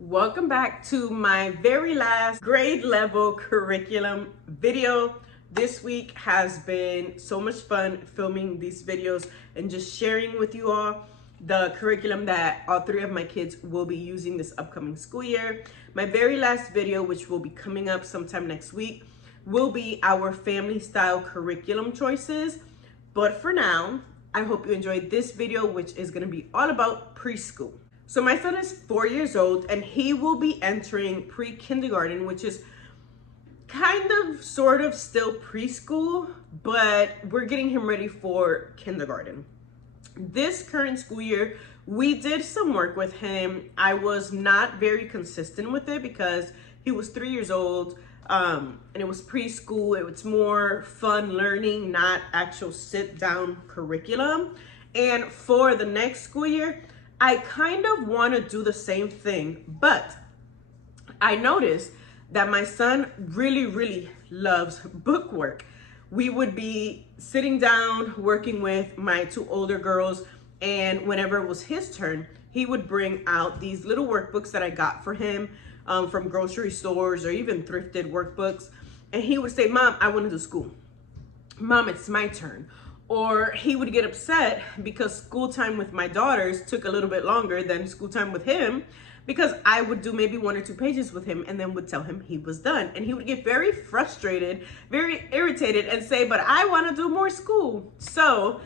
Welcome back to my very last grade level curriculum video. This week has been so much fun filming these videos and just sharing with you all the curriculum that all three of my kids will be using this upcoming school year. My very last video, which will be coming up sometime next week, will be our family style curriculum choices. But for now, I hope you enjoyed this video, which is going to be all about preschool. So my son is 4 years old and he will be entering pre-kindergarten, which is kind of sort of still preschool, but we're getting him ready for kindergarten. This current school year, we did some work with him. I was not very consistent with it because he was 3 years old and it was preschool. It was more fun learning, not actual sit down curriculum. And for the next school year, I kind of want to do the same thing, but I noticed that my son really loves book work. We would be sitting down working with my two older girls, and whenever it was his turn, he would bring out these little workbooks that I got for him from grocery stores or even thrifted workbooks, and he would say, "Mom, I want to do school. Mom, it's my turn." Or he would get upset because school time with my daughters took a little bit longer than school time with him, because I would do maybe 1 or 2 pages with him and then would tell him he was done. And he would get very frustrated, very irritated and say, "But I want to do more school." So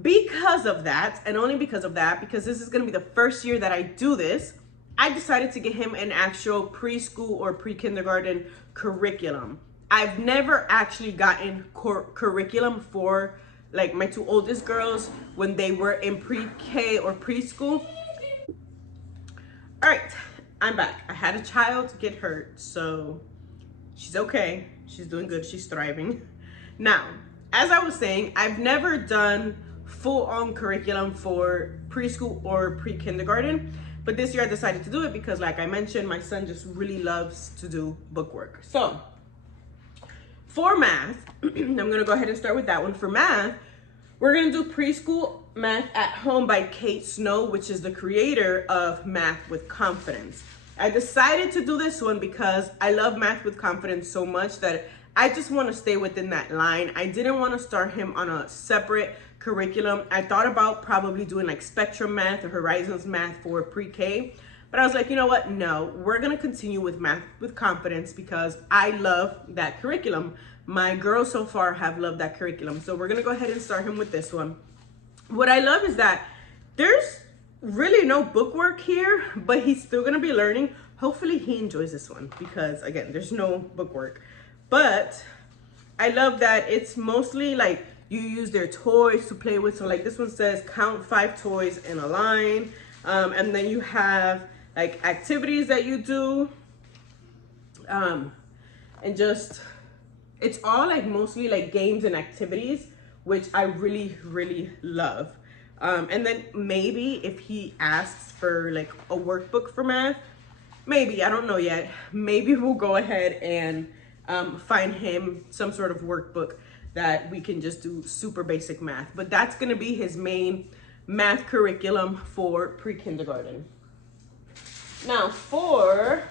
because of that, and only because of that, because this is going to be the first year that I do this, I decided to get him an actual preschool or pre-kindergarten curriculum. I've never actually gotten curriculum for like my two oldest girls when they were in pre-K or preschool. All right, I'm back. I had a child get hurt, so she's okay. She's doing good. She's thriving. Now, as I was saying, I've never done full-on curriculum for preschool or pre-kindergarten, but this year I decided to do it because, like I mentioned, my son just really loves to do book work. So for math, I'm gonna go ahead and start with that one. For math, we're gonna do preschool math at home by Kate Snow, which is the creator of Math with Confidence. I decided to do this one because I love Math with Confidence so much that I just wanna stay within that line. I didn't wanna start him on a separate curriculum. I thought about probably doing like Spectrum Math or Horizons Math for pre-K, but I was like, you know what? No, we're gonna continue with Math with Confidence because I love that curriculum. My girls so far have loved that curriculum. So we're gonna go ahead and start him with this one. What I love is that there's really no book work here, but he's still gonna be learning. Hopefully he enjoys this one because again, there's no book work. But I love that it's mostly like you use their toys to play with. So like this one says count 5 toys in a line. And then you have like activities that you do, and just, it's all like mostly like games and activities, which I really love. And then maybe if he asks for like a workbook for math, maybe, I don't know yet, maybe we'll go ahead and find him some sort of workbook that we can just do super basic math. But that's gonna be his main math curriculum for pre-kindergarten. Now for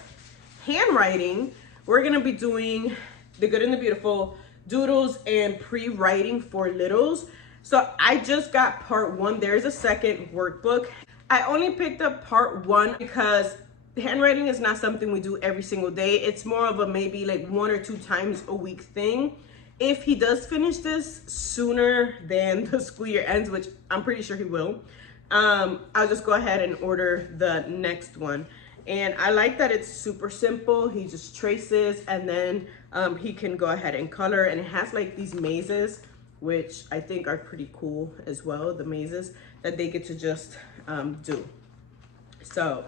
handwriting, we're gonna be doing The Good and the Beautiful, doodles, and pre-writing for littles. So I just got part 1. There's a second workbook. I only picked up part 1 because handwriting is not something we do every single day. It's more of a maybe like 1 or 2 times a week thing. If he does finish this sooner than the school year ends, which I'm pretty sure he will, I'll just go ahead and order the next one. And I like that it's super simple. He just traces and then he can go ahead and color, and it has like these mazes, which I think are pretty cool as well, the mazes that they get to just do. So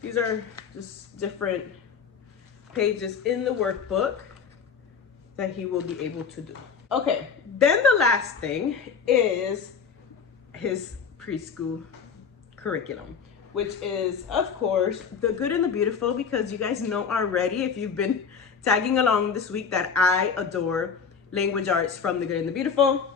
these are just different pages in the workbook that he will be able to do. Okay, then the last thing is his preschool curriculum, which is, of course, The Good and the Beautiful, because you guys know already, if you've been tagging along this week, that I adore language arts from The Good and the Beautiful.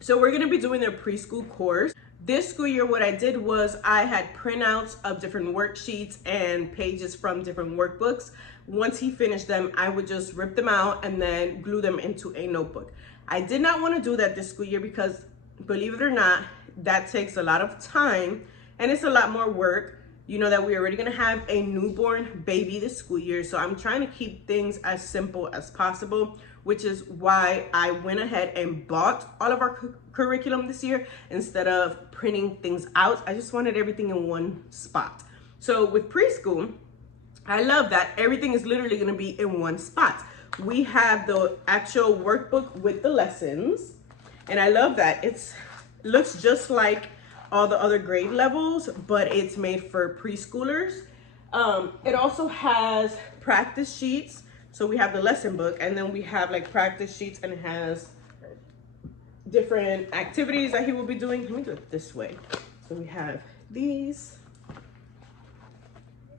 So we're gonna be doing their preschool course. this school year, what I did was I had printouts of different worksheets and pages from different workbooks. Once he finished them, I would just rip them out and then glue them into a notebook. I did not want to do that this school year because, believe it or not, that takes a lot of time and it's a lot more work. You know that we're already going to have a newborn baby this school year, so I'm trying to keep things as simple as possible, which is why I went ahead and bought all of our curriculum this year instead of printing things out. I just wanted everything in one spot. So with preschool, I love that everything is literally going to be in one spot. We have the actual workbook with the lessons, and I love that. It looks just like all the other grade levels, but it's made for preschoolers. It also has practice sheets. So we have the lesson book, and then we have like practice sheets, and it has different activities that he will be doing. Let me do it this way. So we have these,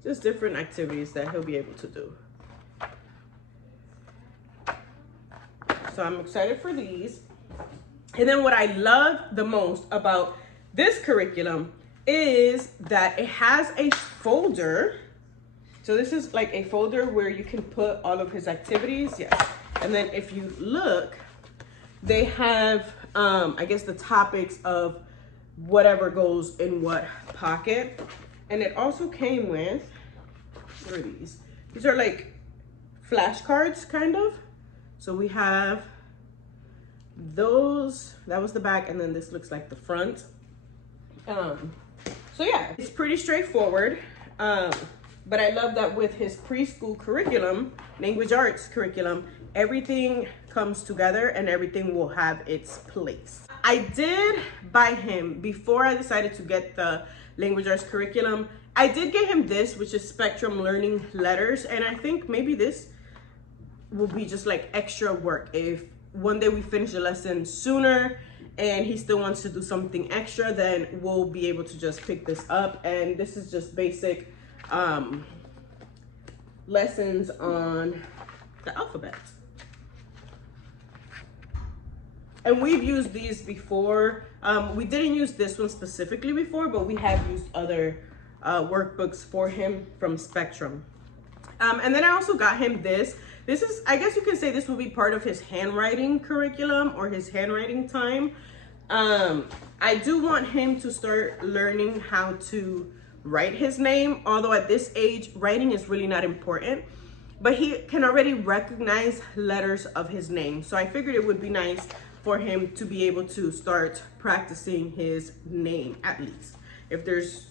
just different activities that he'll be able to do. So I'm excited for these. And then what I love the most about this curriculum is that it has a folder. So this is like a folder where you can put all of his activities. Yes. And then if you look, they have, I guess, the topics of whatever goes in what pocket. And it also came with, what are these? These are like flashcards, kind of. So we have those, that was the back, and then this looks like the front. So yeah, it's pretty straightforward. But I love that with his preschool curriculum, language arts curriculum, everything comes together and everything will have its place. I did buy him, before I decided to get the language arts curriculum, I did get him this, which is Spectrum Learning Letters. And I think maybe this will be just like extra work. If one day we finish the lesson sooner and he still wants to do something extra, then we'll be able to just pick this up. And this is just basic lessons on the alphabet. And we've used these before. We didn't use this one specifically before, but we have used other workbooks for him from Spectrum. And then I also got him this. This is, I guess you can say this will be part of his handwriting curriculum or his handwriting time. I do want him to start learning how to write his name, although at this age, writing is really not important, but he can already recognize letters of his name. So I figured it would be nice for him to be able to start practicing his name, at least. If there's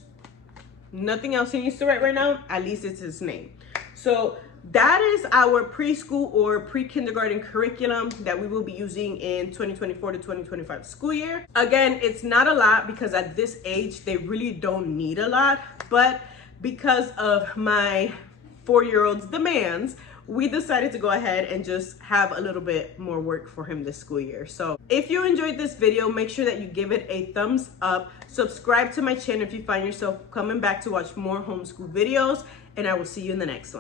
nothing else he needs to write right now, at least it's his name. So that is our preschool or pre-kindergarten curriculum that we will be using in 2024 to 2025 school year. Again, it's not a lot because at this age, they really don't need a lot, but because of my 4-year-old's demands, we decided to go ahead and just have a little bit more work for him this school year. So if you enjoyed this video, make sure that you give it a thumbs up, subscribe to my channel if you find yourself coming back to watch more homeschool videos, and I will see you in the next one.